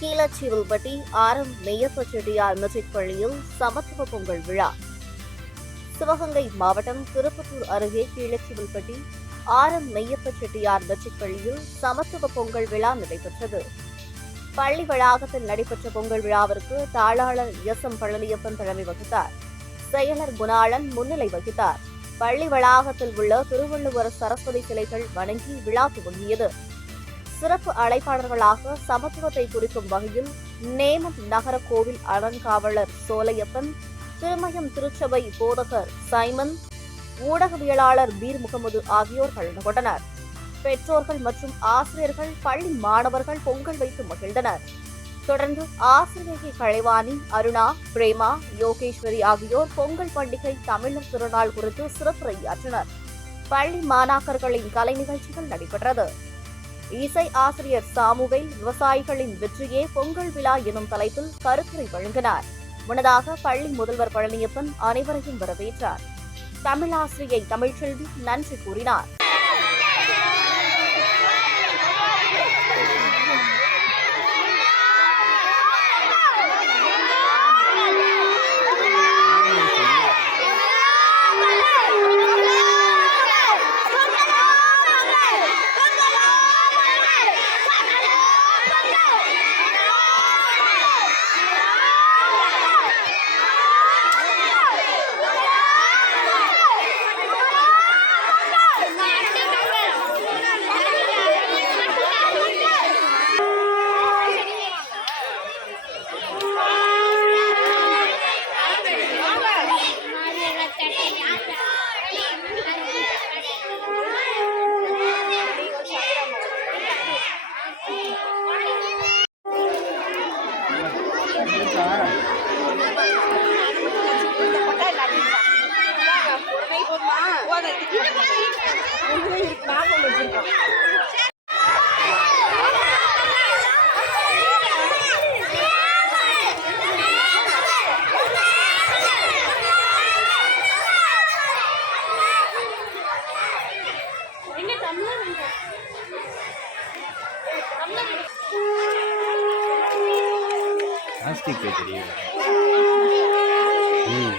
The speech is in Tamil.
கீழச்சிவில்பட்டி ஆரம் மெய்யப்ப செட்டியார் மெட்ரிக் பள்ளியில் சமத்துவ பொங்கல் விழா. சிவகங்கை மாவட்டம் திருப்பத்தூர் அருகே கீழச்சிவில்பட்டி ஆரம் மெய்யப்ப செட்டியார் மெட்ரிக் பள்ளியில் சமத்துவ பொங்கல் விழா நடைபெற்றது. பள்ளி வளாகத்தில் நடைபெற்ற பொங்கல் விழாவிற்கு தாளாளர் எஸ் எம் பழனியப்பன் தலைமை வகித்தார். செயலர் குணாளன் முன்னிலை வகித்தார். பள்ளி வளாகத்தில் உள்ள திருவள்ளுவர் சரஸ்வதி சிலைகள் வணங்கி விழா துவங்கியது. சிறப்பு அழைப்பாளர்களாக சமத்துவத்தை குறிக்கும் வகையில் நேமம் நகர கோவில் அறங்காவலர் சோலையப்பன் திருமயம் திருச்சபை போதகர் சைமன் ஊடகவியலாளர் பீர் முகமது ஆகியோர் கலந்து கொண்டனர். பெற்றோர்கள் மற்றும் ஆசிரியர்கள் பள்ளி மாணவர்கள் பொங்கல் வைத்து மகிழ்ந்தனர். தொடர்ந்து ஆசிரியை கலைவாணி அருணா பிரேமா யோகேஸ்வரி ஆகியோர் பொங்கல் பண்டிகை தமிழர் திருநாள் குறித்து சிறப்புரையாற்றினர். பள்ளி மாணாக்கர்களின் கலை நிகழ்ச்சிகள் நடைபெற்றது. இசை ஆசிரியர் சாமுவேல் விவசாயிகளின் வெற்றியே பொங்கல் விழா எனும் தலைப்பில் கருத்துரை வழங்கினார். முன்னதாக பள்ளி முதல்வர் பழனியப்பன் அனைவரையும் வரவேற்றார். தமிழாசிரியை தமிழ்ச்செல்வி நன்றி கூறினார். பிளாஸ்டிக் தெரியும் ம்.